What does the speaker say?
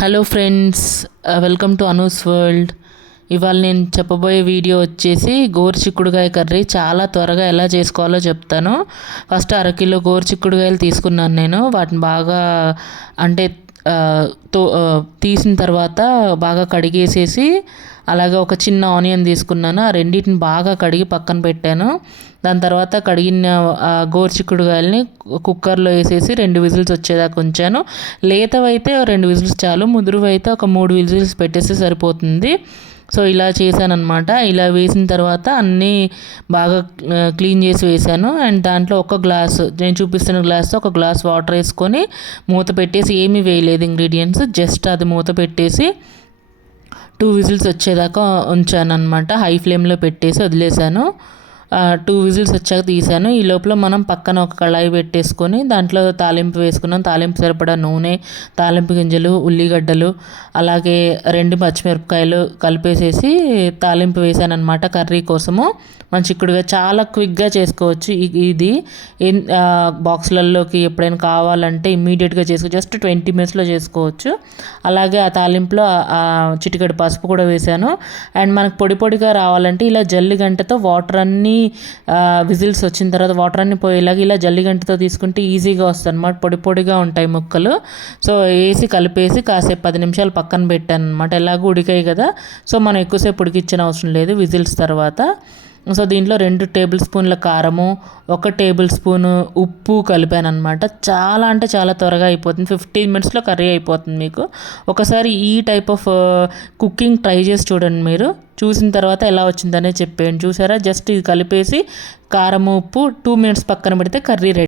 Hello friends, welcome to Anu's world. ఇవాళ నేను చెప్పబోయే వీడియో వచ్చేసి గోరుచిక్కుడుకాయ కర్రీ చాలా త్వరగా ఎలా చేసుకోవాలో చెప్తాను. ఫస్ట్ అరకిలో గోరుచిక్కుడుకాయలు తీసుకున్నాను నేను. వాటిని బాగా అంటే తీసిన తర్వాత బాగా కడిగేసేసి, అలాగే ఒక చిన్న ఆనియన్ తీసుకున్నాను. ఆ రెండింటిని బాగా కడిగి పక్కన పెట్టాను. దాని తర్వాత కడిగిన గోరుచిక్కుడుకాయలని కుక్కర్లో వేసేసి 2 విజిల్స్ వచ్చేదాకా ఉంచాను. లేతవైతే 2 విజిల్స్ చాలు, ముదురువైతే ఒక 3 విజిల్స్ పెట్టేస్తే సరిపోతుంది. సో ఇలా చేశానన్నమాట. ఇలా వేసిన తర్వాత అన్నీ బాగా క్లీన్ చేసి వేసాను. అండ్ దాంట్లో ఒక గ్లాసు, నేను చూపిస్తున్న గ్లాస్తో ఒక గ్లాస్ వాటర్ వేసుకొని మూత పెట్టేసి, ఏమీ వేయలేదు ఇంగ్రీడియంట్స్, జస్ట్ అది మూత పెట్టేసి 2 విజిల్స్ వచ్చేదాకా ఉంచాను అనమాట. హై ఫ్లేమ్లో పెట్టేసి వదిలేసాను. 2 విజిల్స్ వచ్చాక తీసాను. ఈ లోపల మనం పక్కన ఒక కళాయి పెట్టేసుకొని దాంట్లో తాలింపు వేసుకున్నాం. తాలింపు సరిపడా నూనె, తాలింపు గింజలు, ఉల్లిగడ్డలు, అలాగే 2 పచ్చిమిరపకాయలు కలిపేసేసి తాలింపు వేసాను అనమాట కర్రీ కోసము. మన చిక్కుడుగా చాలా క్విక్గా చేసుకోవచ్చు. ఇది బాక్సులలోకి ఎప్పుడైనా కావాలంటే ఇమ్మీడియట్గా చేసుకోవచ్చు. జస్ట్ 20 మినిట్స్లో చేసుకోవచ్చు. అలాగే ఆ తాలింపులో చిటికెడు పసుపు కూడా వేసాను. అండ్ మనకు పొడి పొడిగా రావాలంటే ఇలా జల్లిగంటతో వాటర్ అన్నీ విజిల్స్ వచ్చిన తర్వాత వాటర్ అన్నీ పోయేలాగా ఇలా జల్లిగంటతో తీసుకుంటే ఈజీగా వస్తుంది అనమాట. పొడి పొడిగా ఉంటాయి ముక్కలు. సో వేసి కలిపేసి కాసేపు 10 నిమిషాలు పక్కన పెట్టాను అనమాట. ఎలాగో ఉడికాయి కదా, సో మనం ఎక్కువసేపు ఉడికించిన అవసరం లేదు విజిల్స్ తర్వాత. సో దీంట్లో 2 టేబుల్ స్పూన్ల కారము, 1 టేబుల్ స్పూను ఉప్పు కలిపాను అనమాట. చాలా అంటే చాలా త్వరగా అయిపోతుంది. 15 మినిట్స్లో కర్రీ అయిపోతుంది మీకు. ఒకసారి ఈ టైప్ ఆఫ్ కుకింగ్ ట్రై చేసి చూడండి మీరు. చూసిన తర్వాత ఎలా వచ్చిందనే చెప్పేయండి. చూసారా, జస్ట్ ఇది కలిపేసి కారం ఉప్పు 2 మినిట్స్ పక్కన పెడితే కర్రీ రెడీ.